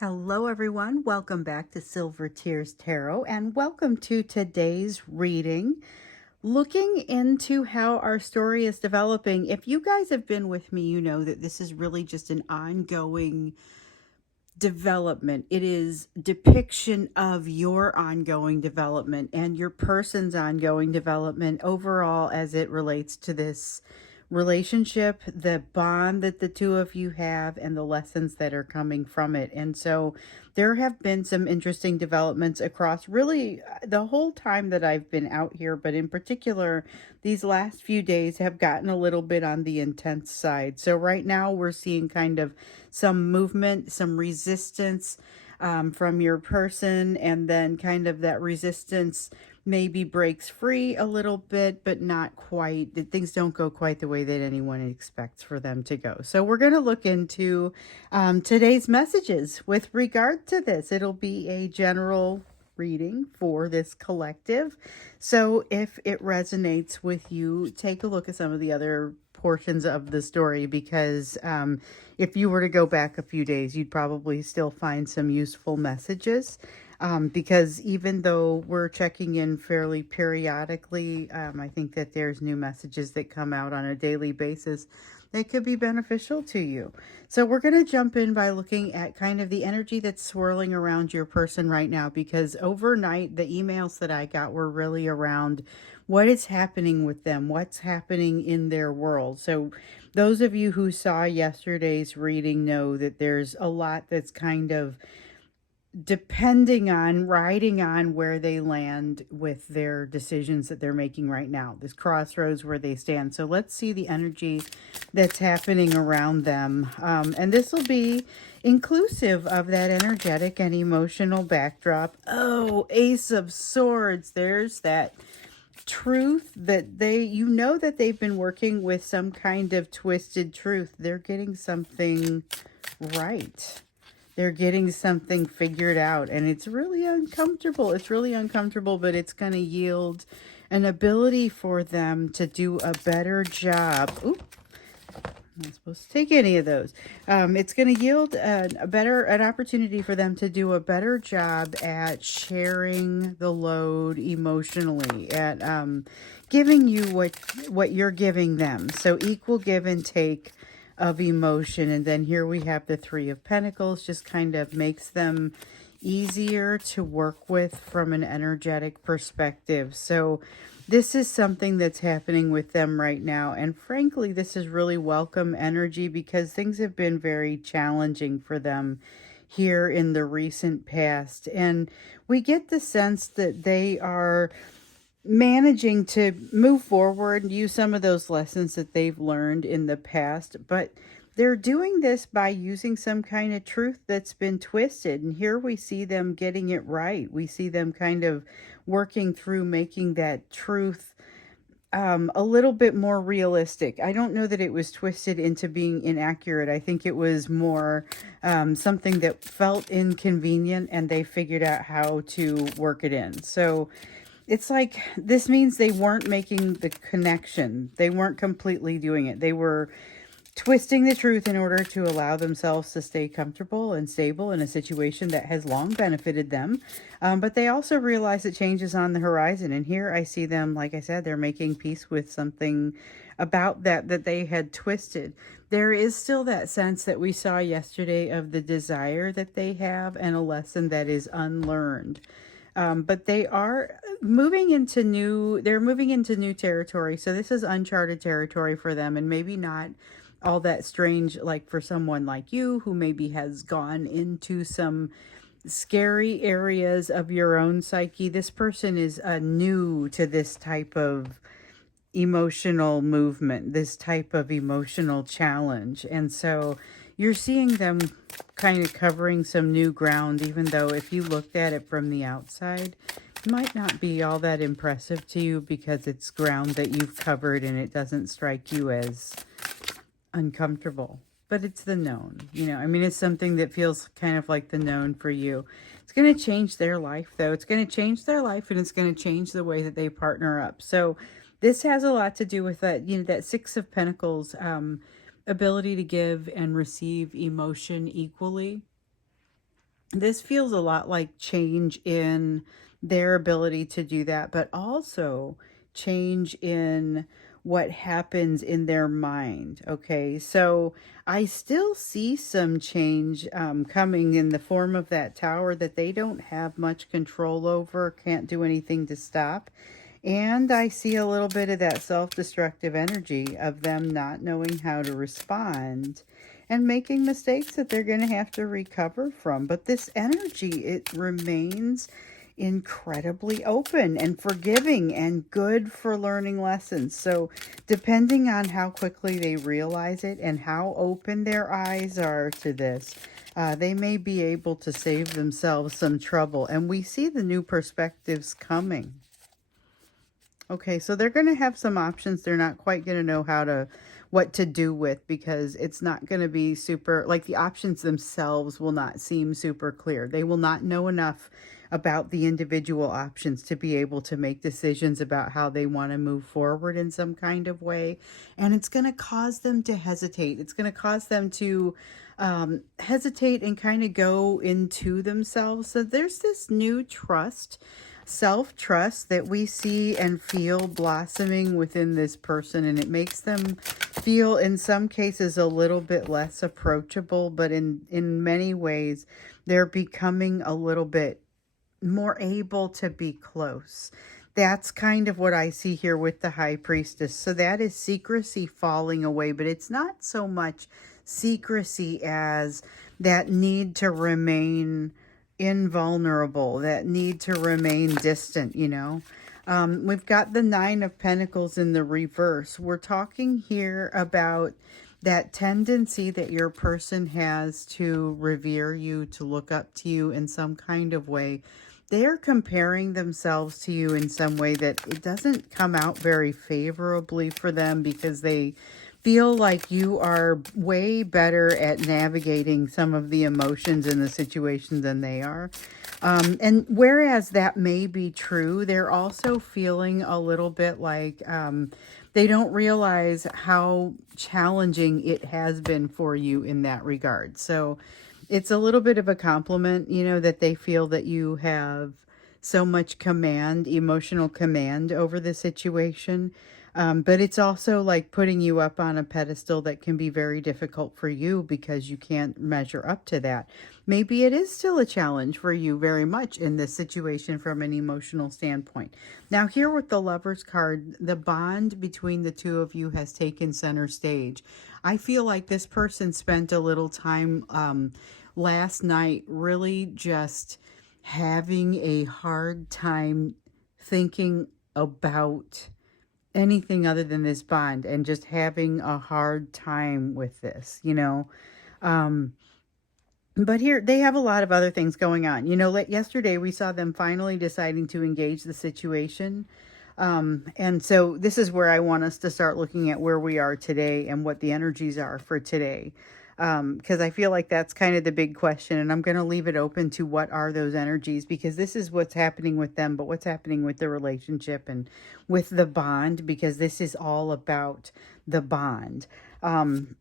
Hello, everyone. Welcome back to Silver Tears Tarot, and welcome to today's reading, looking into how our story is developing. If you guys have been with me, you know that this is really just an ongoing development. It is depiction of your ongoing development and your person's ongoing development overall as it relates to this relationship, the bond that the two of you have, and the lessons that are coming from it. And so there have been some interesting developments across really the whole time that I've been out here, but in particular, these last few days have gotten a little bit on the intense side. So right now we're seeing kind of some movement, some resistance from your person, and then kind of that resistance maybe breaks free a little bit, but not quite. Things don't go quite the way that anyone expects for them to go. So we're going to look into today's messages with regard to this. It'll be a general reading for this collective. So if it resonates with you, take a look at some of the other portions of the story, because if you were to go back a few days, you'd probably still find some useful messages. Because even though we're checking in fairly periodically, I think that there's new messages that come out on a daily basis that could be beneficial to you. So we're going to jump in by looking at kind of the energy that's swirling around your person right now, because overnight the emails that I got were really around what is happening with them, what's happening in their world. So those of you who saw yesterday's reading know that there's a lot that's kind of riding on where they land with their decisions that they're making right now, this crossroads where they stand. So let's see the energy that's happening around them. And this will be inclusive of that energetic and emotional backdrop. Oh, Ace of Swords. There's that truth that that they've been working with some kind of twisted truth. They're getting something right. They're getting something figured out, and it's really uncomfortable. It's really uncomfortable, but it's going to yield an ability for them to do a better job. Ooh, I'm not supposed to take any of those. It's going to yield an opportunity for them to do a better job at sharing the load emotionally, at giving you what you're giving them. So equal give and take of emotion. And then here we have the Three of Pentacles, just kind of makes them easier to work with from an energetic perspective. So this is something that's happening with them right now, and frankly this is really welcome energy, because things have been very challenging for them here in the recent past, and we get the sense that they are managing to move forward and use some of those lessons that they've learned in the past, but they're doing this by using some kind of truth that's been twisted. And here we see them getting it right. We see them kind of working through making that truth a little bit more realistic. I don't know that it was twisted into being inaccurate. I think it was more something that felt inconvenient, and they figured out how to work it in. So it's like, this means they weren't making the connection. They weren't completely doing it. They were twisting the truth in order to allow themselves to stay comfortable and stable in a situation that has long benefited them. But they also realize that change is on the horizon. And here I see them, like I said, they're making peace with something about that they had twisted. There is still that sense that we saw yesterday of the desire that they have and a lesson that is unlearned. But they are moving into new territory. So this is uncharted territory for them, and maybe not all that strange like for someone like you who maybe has gone into some scary areas of your own psyche. This person is new to this type of emotional movement, this type of emotional challenge. And so you're seeing them kind of covering some new ground, even though if you looked at it from the outside, it might not be all that impressive to you, because it's ground that you've covered and it doesn't strike you as uncomfortable. But it's the known, I mean, it's something that feels kind of like the known for you. It's going to change their life, though. It's going to change their life, and it's going to change the way that they partner up. So this has a lot to do with that, that Six of Pentacles, ability to give and receive emotion equally. This feels a lot like change in their ability to do that, but also change in what happens in their mind. Okay, so I still see some change coming in the form of that tower that they don't have much control over, can't do anything to stop. And I see a little bit of that self-destructive energy of them not knowing how to respond and making mistakes that they're going to have to recover from. But this energy, it remains incredibly open and forgiving and good for learning lessons. So depending on how quickly they realize it and how open their eyes are to this, they may be able to save themselves some trouble. And we see the new perspectives coming. Okay, so they're going to have some options they're not quite going to know what to do with, because it's not going to be super, like the options themselves will not seem super clear. They will not know enough about the individual options to be able to make decisions about how they want to move forward in some kind of way. And it's going to cause them to hesitate. It's going to cause them to hesitate and kind of go into themselves. So there's this new trust, self-trust that we see and feel blossoming within this person, and it makes them feel in some cases a little bit less approachable, but in many ways they're becoming a little bit more able to be close. That's kind of what I see here with the High Priestess. So that is secrecy falling away, but it's not so much secrecy as that need to remain invulnerable, that need to remain distant, you know. We've got the Nine of Pentacles in the reverse. We're talking here about that tendency that your person has to revere you, to look up to you in some kind of way. They're comparing themselves to you in some way that it doesn't come out very favorably for them, because they feel like you are way better at navigating some of the emotions in the situation than they are. And whereas that may be true, they're also feeling a little bit like they don't realize how challenging it has been for you in that regard. So it's a little bit of a compliment, you know, that they feel that you have so much command, emotional command over the situation. But it's also like putting you up on a pedestal that can be very difficult for you because you can't measure up to that. Maybe it is still a challenge for you very much in this situation from an emotional standpoint. Now here with the Lovers card, the bond between the two of you has taken center stage. I feel like this person spent a little time last night really just having a hard time thinking about anything other than this bond, and just having a hard time with this, you know. But here they have a lot of other things going on. You know, like yesterday we saw them finally deciding to engage the situation. And so this is where I want us to start looking at where we are today and what the energies are for today. Because I feel like that's kind of the big question, and I'm going to leave it open to what are those energies, because this is what's happening with them, but what's happening with the relationship and with the bond, because this is all about the bond. And,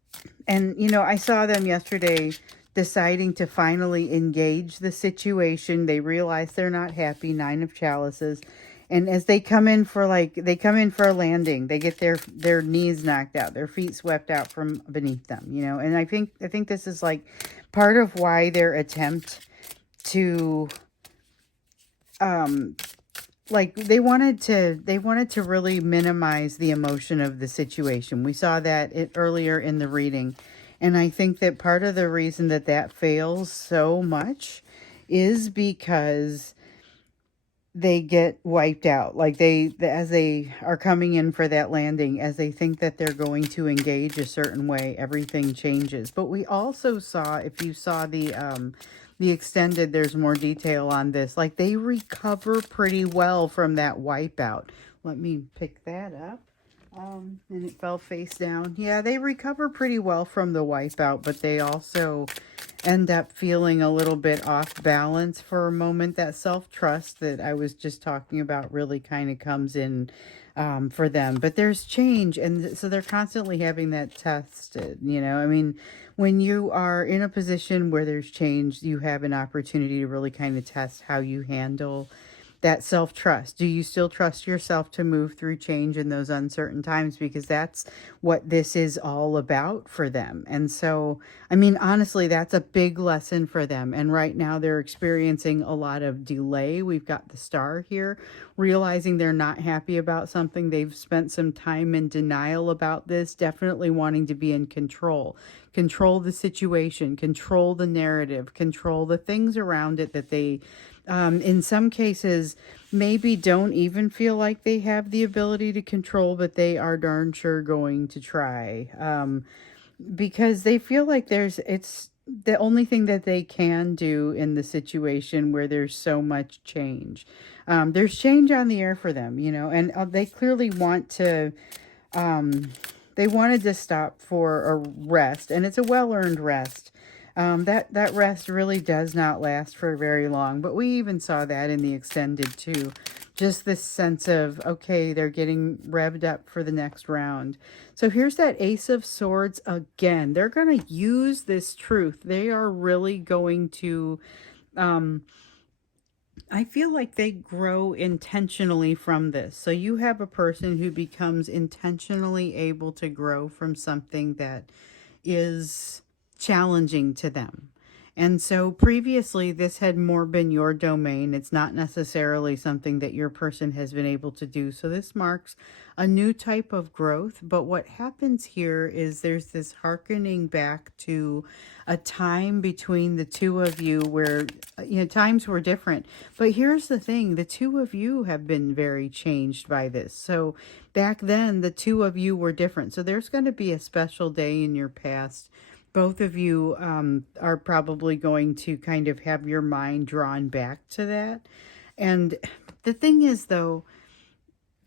you know, I saw them yesterday deciding to finally engage the situation. They realize they're not happy, Nine of Chalices. And as they come in for a landing, they get their knees knocked out, their feet swept out from beneath them, you know. And I think this is like part of why their attempt to like they wanted to really minimize the emotion of the situation. We saw that earlier in the reading. And I think that part of the reason that fails so much is because they get wiped out. Like as they are coming in for that landing, as they think that they're going to engage a certain way, everything changes. But we also saw, if you saw the extended, there's more detail on this. Like they recover pretty well from that wipeout. Let me pick that up. And it fell face down. Yeah, they recover pretty well from the wipeout, but they also end up feeling a little bit off balance for a moment. That self-trust that I was just talking about really kind of comes in for them. But there's change, and so they're constantly having that tested, you know. I mean, when you are in a position where there's change, you have an opportunity to really kind of test how you handle that self-trust. Do you still trust yourself to move through change in those uncertain times? Because that's what this is all about for them. And so, I mean, honestly, that's a big lesson for them. And right now they're experiencing a lot of delay. We've got the star here, realizing they're not happy about something. They've spent some time in denial about this, definitely wanting to be in control. Control the situation, control the narrative, control the things around it that they in some cases, maybe don't even feel like they have the ability to control, but they are darn sure going to try because they feel like it's the only thing that they can do in the situation where there's so much change. There's change on the air for them, you know, and they clearly want to. They wanted to stop for a rest, and it's a well-earned rest. That rest really does not last for very long, but we even saw that in the extended too. Just this sense of, okay, they're getting revved up for the next round. So here's that Ace of Swords again. They're going to use this truth. They are really going to, I feel like they grow intentionally from this. So you have a person who becomes intentionally able to grow from something that is challenging to them. And so previously, this had more been your domain. It's not necessarily something that your person has been able to do. So this marks a new type of growth. But what happens here is there's this hearkening back to a time between the two of you where, you know, times were different. But here's the thing, the two of you have been very changed by this. So back then, the two of you were different. So there's going to be a special day in your past. Both of you are probably going to kind of have your mind drawn back to that. And the thing is, though,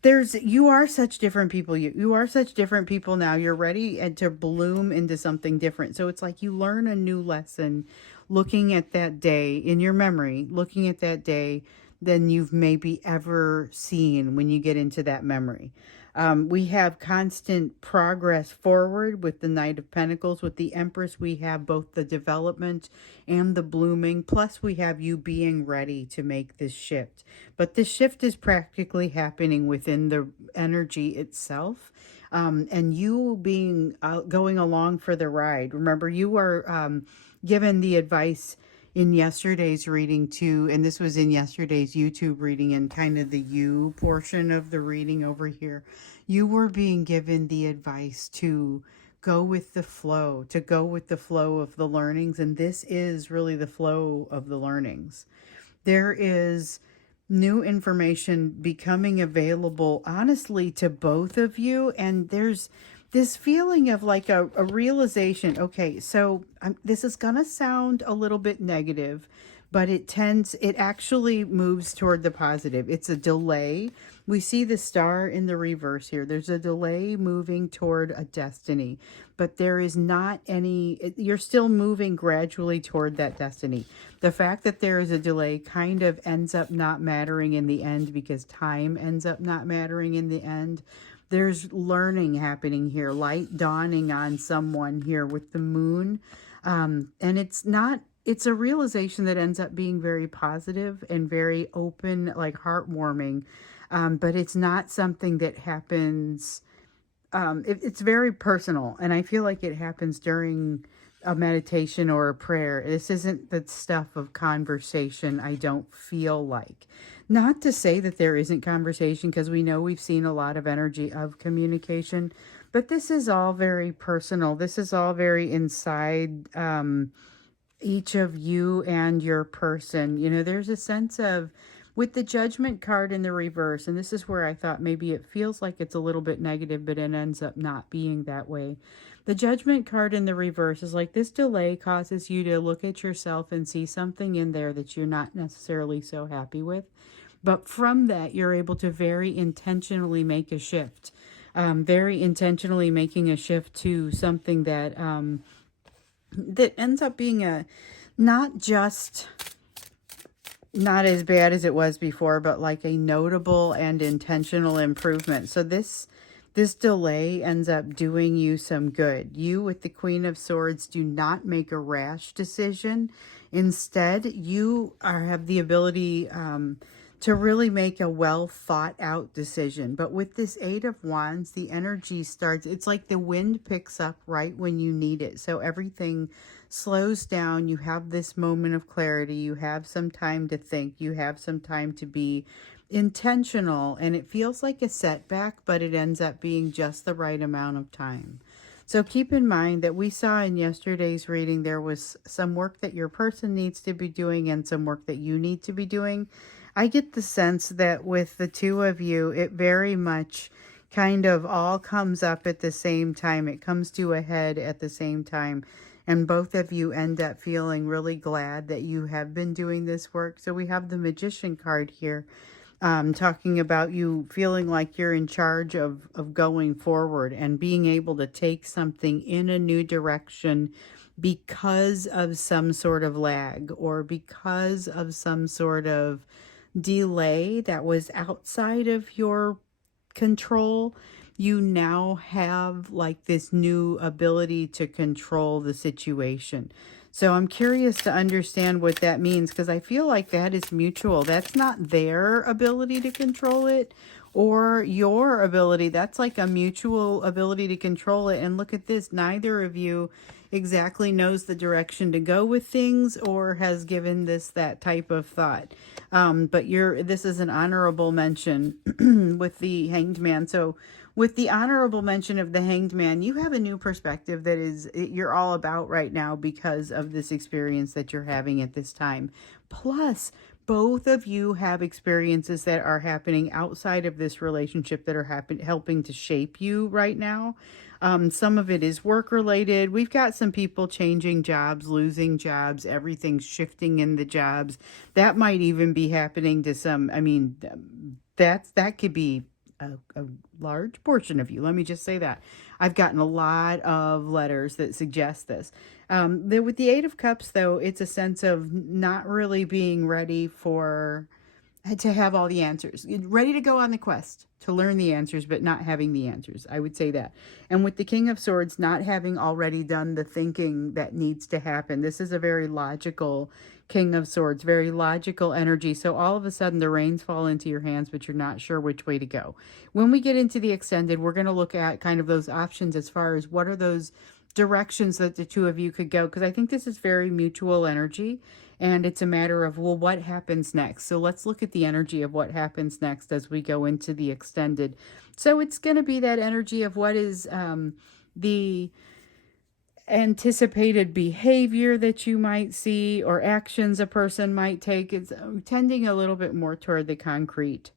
you are such different people. You are such different people now. You're ready and to bloom into something different. So it's like you learn a new lesson looking at that day in your memory, looking at that day than you've maybe ever seen when you get into that memory. We have constant progress forward with the Knight of Pentacles. With the Empress, we have both the development and the blooming. Plus, we have you being ready to make this shift. But this shift is practically happening within the energy itself. And you being going along for the ride. Remember, you are given the advice in yesterday's reading too, and this was in yesterday's YouTube reading and kind of the you portion of the reading over here. You were being given the advice to go with the flow, to go with the flow of the learnings, and this is really the flow of the learnings. There is new information becoming available, honestly, to both of you, and there's this feeling of like a realization. Okay, so this is gonna sound a little bit negative, but it actually moves toward the positive. It's a delay. We see the star in the reverse here. There's a delay moving toward a destiny, but there is not any, you're still moving gradually toward that destiny. The fact that there is a delay kind of ends up not mattering in the end because time ends up not mattering in the end. There's learning happening here, light dawning on someone here with the moon. And it's a realization that ends up being very positive and very open, like heartwarming. But it's not something that happens, it's very personal. And I feel like it happens during a meditation or a prayer. This isn't the stuff of conversation, I don't feel like. Not to say that there isn't conversation, because we know we've seen a lot of energy of communication, but this is all very personal. This is all very inside each of you and your person. You know, there's a sense of, with the Judgment card in the reverse, and this is where I thought maybe it feels like it's a little bit negative, but it ends up not being that way. The Judgment card in the reverse is like this delay causes you to look at yourself and see something in there that you're not necessarily so happy with. But from that, you're able to very intentionally make a shift. Very intentionally making a shift to something that that ends up being a not just not as bad as it was before, but like a notable and intentional improvement. So this delay ends up doing you some good. You, with the Queen of Swords, do not make a rash decision. Instead, you have the ability to really make a well thought out decision. But with this Eight of Wands, the energy starts, it's like the wind picks up right when you need it. So everything slows down. You have this moment of clarity. You have some time to think. You have some time to be intentional, and it feels like a setback, but it ends up being just the right amount of time. So keep in mind that we saw in yesterday's reading there was some work that your person needs to be doing and some work that you need to be doing. I get the sense that with the two of you, it very much kind of all comes up at the same time. It comes to a head at the same time. And both of you end up feeling really glad that you have been doing this work. So we have the Magician card here, talking about you feeling like you're in charge of going forward and being able to take something in a new direction because of some sort of lag or because of some sort of delay that was outside of your control. You now have like this new ability to control the situation. So I'm curious to understand what that means, because I feel like that is mutual. That's not their ability to control it or your ability. That's like a mutual ability to control it. And look at this. Neither of you exactly knows the direction to go with things or has given this that type of thought. But this is an honorable mention with the Hanged Man. So with the honorable mention of the Hanged Man, you have a new perspective that is you're all about right now because of this experience that you're having at this time. Plus, both of you have experiences that are happening outside of this relationship that are helping to shape you right now. Some of it is work related. We've got some people changing jobs, losing jobs, everything's shifting in the jobs. That might even be happening to some, I mean, that could be a large portion of you. Let me just say that. I've gotten a lot of letters that suggest this. With the Eight of Cups, though, it's a sense of not really being ready to have all the answers. Ready to go on the quest to learn the answers, but not having the answers. I would say that. And with the King of Swords, not having already done the thinking that needs to happen. This is a very logical King of Swords, very logical energy. So all of a sudden the reins fall into your hands, but you're not sure which way to go. When we get into the extended, we're going to look at kind of those options as far as what are those directions that the two of you could go, because I think this is very mutual energy, and it's a matter of, well, what happens next? So let's look at the energy of what happens next as we go into the extended. So it's going to be that energy of what is the anticipated behavior that you might see or actions a person might take. It's tending a little bit more toward the concrete.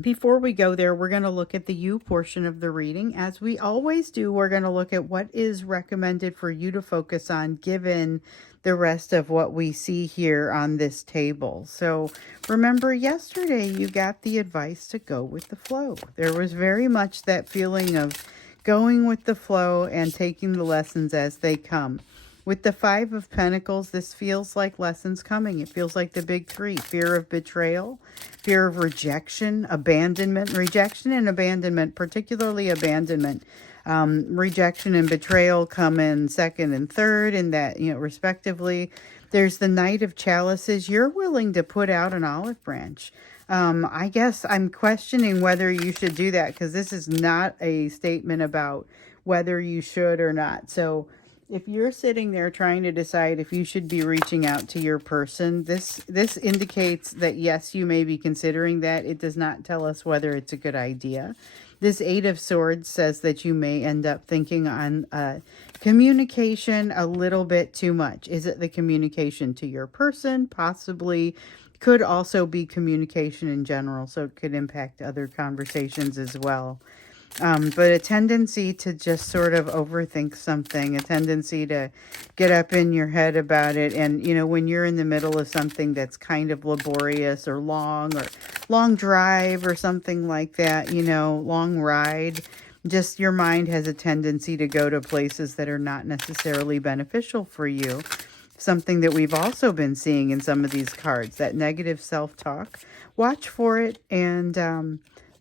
Before we go there, we're going to look at the you portion of the reading. As we always do, we're going to look at what is recommended for you to focus on given the rest of what we see here on this table. So remember, yesterday you got the advice to go with the flow. There was very much that feeling of going with the flow and taking the lessons as they come. With the Five of Pentacles, this feels like lessons coming. It feels like the big three: fear of betrayal, fear of rejection, abandonment, rejection and abandonment, particularly abandonment. Rejection and betrayal come in second and third, in that, respectively. There's the Knight of Chalices. You're willing to put out an olive branch. I guess I'm questioning whether you should do that, because this is not a statement about whether you should or not. So if you're sitting there trying to decide if you should be reaching out to your person, this indicates that yes, you may be considering that. It does not tell us whether it's a good idea. This Eight of Swords says that you may end up thinking on communication a little bit too much. Is it the communication to your person? Possibly. Could also be communication in general, so it could impact other conversations as well. But a tendency to just sort of overthink something, a tendency to get up in your head about it. And, when you're in the middle of something that's kind of laborious or long drive or something like that, long ride, Just your mind has a tendency to go to places that are not necessarily beneficial for you. Something that we've also been seeing in some of these cards, that negative self-talk. Watch for it and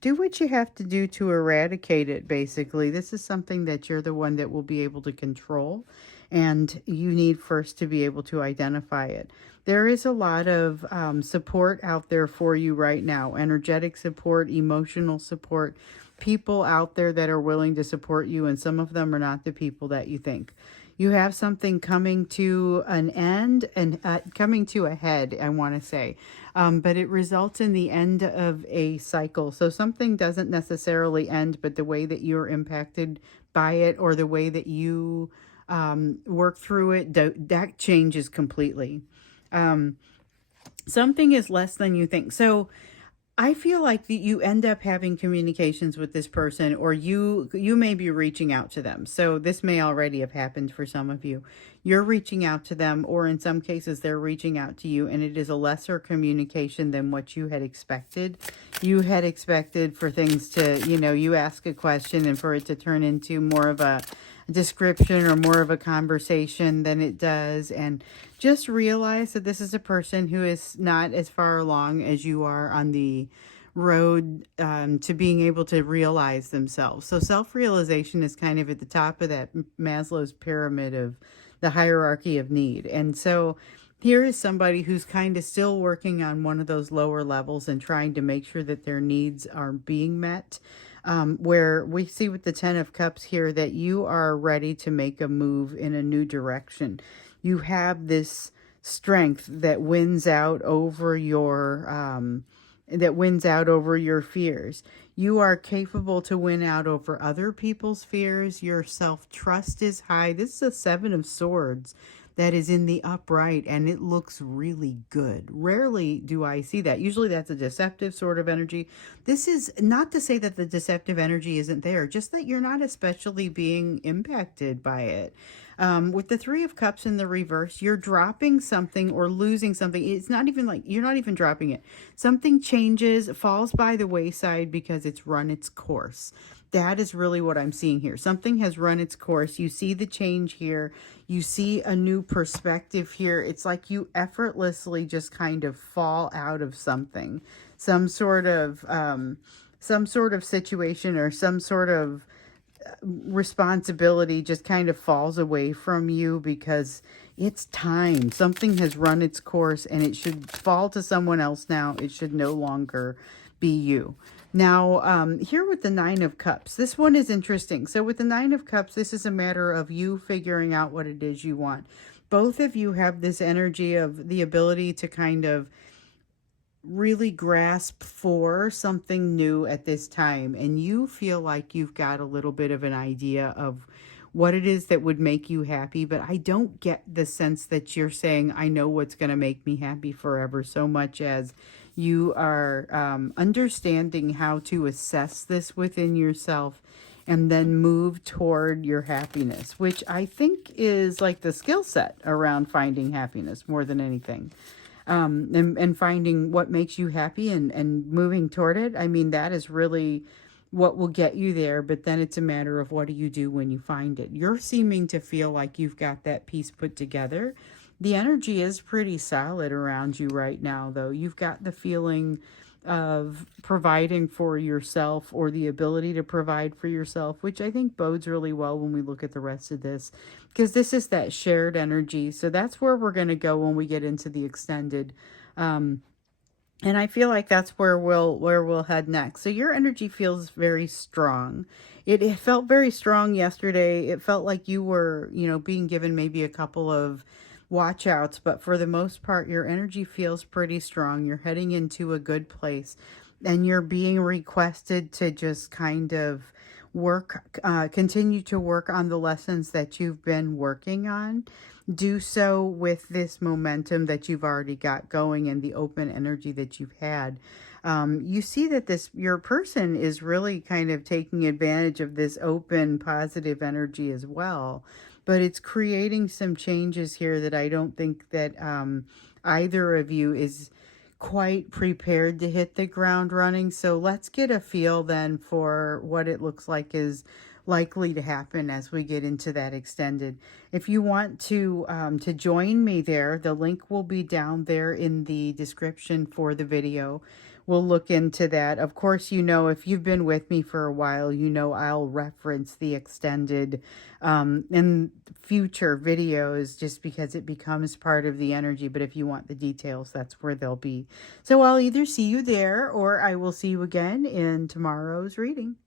do what you have to do to eradicate it, basically. This is something that you're the one that will be able to control, and you need first to be able to identify it. There is a lot of support out there for you right now, energetic support, emotional support, people out there that are willing to support you, and some of them are not the people that you think. You have something coming to an end and coming to a head, I want to say. But it results in the end of a cycle. So something doesn't necessarily end, but the way that you're impacted by it or the way that you work through it, that changes completely. Something is less than you think. So I feel like that you end up having communications with this person, or you may be reaching out to them. So this may already have happened for some of you. You're reaching out to them, or in some cases they're reaching out to you, and it is a lesser communication than what you had expected. You had expected for things to, you ask a question and for it to turn into more of a description or more of a conversation than it does. And just realize that this is a person who is not as far along as you are on the road to being able to realize themselves. So self-realization is kind of at the top of that Maslow's pyramid of the hierarchy of need. And so here is somebody who's kind of still working on one of those lower levels and trying to make sure that their needs are being met. Where we see with the 10 of Cups here that you are ready to make a move in a new direction. You have this strength that wins out over your fears. You are capable to win out over other people's fears. Your self-trust is high. This is a 7 of Swords that is in the upright, and it looks really good. Rarely do I see that. Usually that's a deceptive sort of energy. This is not to say that the deceptive energy isn't there, just that you're not especially being impacted by it. With the 3 of Cups in the reverse, you're dropping something or losing something. It's not even like you're not even dropping it. Something changes, falls by the wayside because it's run its course. That is really what I'm seeing here. Something has run its course. You see the change here. You see a new perspective here. It's like you effortlessly just kind of fall out of something, some sort of situation or some sort of responsibility just kind of falls away from you because it's time. Something has run its course and it should fall to someone else now. It should no longer be you. Now, here with the 9 of Cups, this one is interesting. So with the 9 of Cups, this is a matter of you figuring out what it is you want. Both of you have this energy of the ability to kind of really grasp for something new at this time, and you feel like you've got a little bit of an idea of what it is that would make you happy, but I don't get the sense that you're saying, I know what's going to make me happy forever, so much as you are understanding how to assess this within yourself and then move toward your happiness, which I think is like the skill set around finding happiness more than anything. And finding what makes you happy and moving toward it. I mean, that is really what will get you there, but then it's a matter of what do you do when you find it. You're seeming to feel like you've got that piece put together. The energy is pretty solid around you right now, though. You've got the feeling of providing for yourself or the ability to provide for yourself, which I think bodes really well when we look at the rest of this, because this is that shared energy. So that's where we're going to go when we get into the extended. And I feel like that's where we'll head next. So your energy feels very strong. It felt very strong yesterday. It felt like you were, being given maybe a couple of watch outs, but for the most part, your energy feels pretty strong. You're heading into a good place, and you're being requested to just kind of continue to work on the lessons that you've been working on. Do so with this momentum that you've already got going and the open energy that you've had. You see that your person is really kind of taking advantage of this open, positive energy as well. But it's creating some changes here that I don't think that either of you is quite prepared to hit the ground running. So let's get a feel then for what it looks like is likely to happen as we get into that extended. If you want to join me there, the link will be down there in the description for the video. We'll look into that. Of course, you know, if you've been with me for a while, you know I'll reference the extended in future videos just because it becomes part of the energy. But if you want the details, that's where they'll be. So I'll either see you there or I will see you again in tomorrow's reading.